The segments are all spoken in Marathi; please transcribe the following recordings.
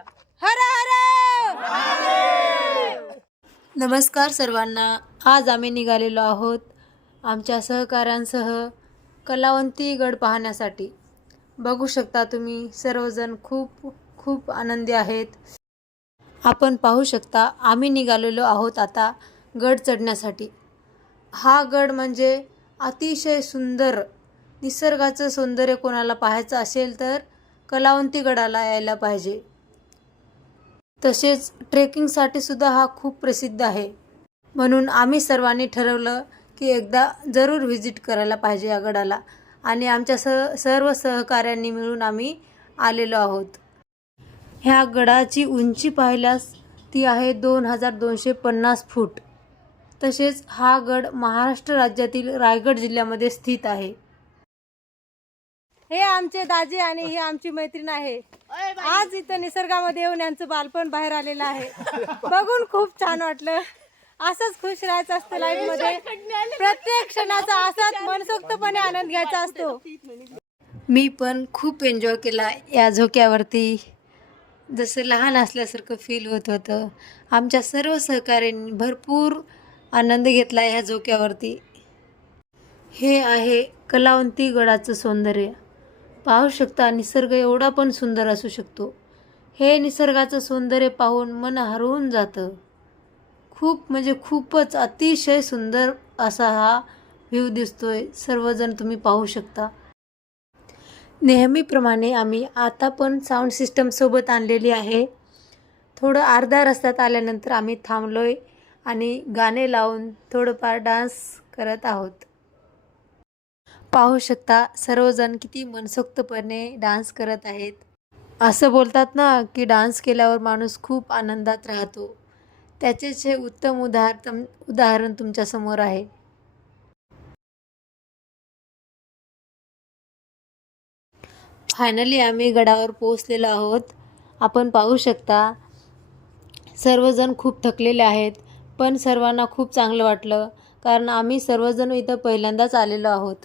हर हर! नमस्कार सर्वांना. आज आम्ही निघालेलो आहोत आमच्या सहकाऱ्यांसह कलावंती गड पाहण्यासाठी. बघू शकता तुम्ही सर्वजण खूप खूप आनंदी आहेत. आपण पाहू शकता आम्ही निघालेलो आहोत आता गड चढण्यासाठी. हा गड म्हणजे अतिशय सुंदर निसर्गाचं सौंदर्य कोणाला पाहायचं असेल तर कलावंती गडाला यायला पाहिजे. तसेच ट्रेकिंगसाठी सुद्धा हा खूप प्रसिद्ध आहे. म्हणून आम्ही सर्वांनी ठरवलं की एकदा जरूर व्हिजिट करायला पाहिजे या गडाला आणि आमच्या स सर्व सहकाऱ्यांनी मिळून आम्ही आलेलो आहोत. ह्या गडाची उंची पाहिल्यास ती आहे दोन हजार दोनशे पन्नास फूट. तसेच हा गड महाराष्ट्र राज्यातील रायगड जिल्ह्यामध्ये स्थित आहे. हे आमचे दाजी आणि ही आमची मैत्रीण आहे. आज इथं निसर्गामध्ये येऊन यांचं बालपण बाहेर आलेलं आहे. बघून खूप छान वाटलं. असंच खुश राहायचं असतं लाईफमध्ये. प्रत्येक क्षणाचा असाच मनसोक्तपणे आनंद घ्यायचा असतो. मी पण खूप एन्जॉय केला या झोक्यावरती. जसं लहान असल्यासारखं फील होत होतं. आमच्या सर्व सहकाऱ्यांनी भरपूर आनंद घेतला ह्या झोक्यावरती. हे आहे कलावंती गडाचं सौंदर्य. पाहू शकता निसर्ग एवढा पण सुंदर असू शकतो. हे निसर्गाचं सौंदर्य पाहून मन हरवून जातं. खूप म्हणजे खूपच अतिशय सुंदर असा हा व्ह्यू दिसतोय. सर्वजण तुम्ही पाहू शकता. नेहमीप्रमाणे आम्ही आता पण साऊंड सिस्टमसोबत आणलेली आहे. थोडं अर्धा रस्त्यात आल्यानंतर आम्ही थांबलोय आणि गाणे लावून थोडंफार डान्स करत आहोत. पाहू शकता सर्वजण किती मनसोक्तपणे डान्स करत आहेत. असं बोलतात ना की डान्स केल्यावर माणूस खूप आनंदात राहतो. त्याचेच हे उत्तम उदाहर तम उदाहरण तुमच्यासमोर आहे. फायनली आम्ही गडावर पोहोचलेलो आहोत. आपण पाहू शकता सर्वजण खूप थकलेले आहेत पण सर्वांना खूप चांगलं वाटलं कारण आम्ही सर्वजण इथं पहिल्यांदाच आलेलो आहोत.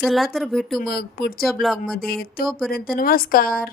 चला तर भेटू मग पुढच्या ब्लॉगमध्ये. तोपर्यंत नमस्कार.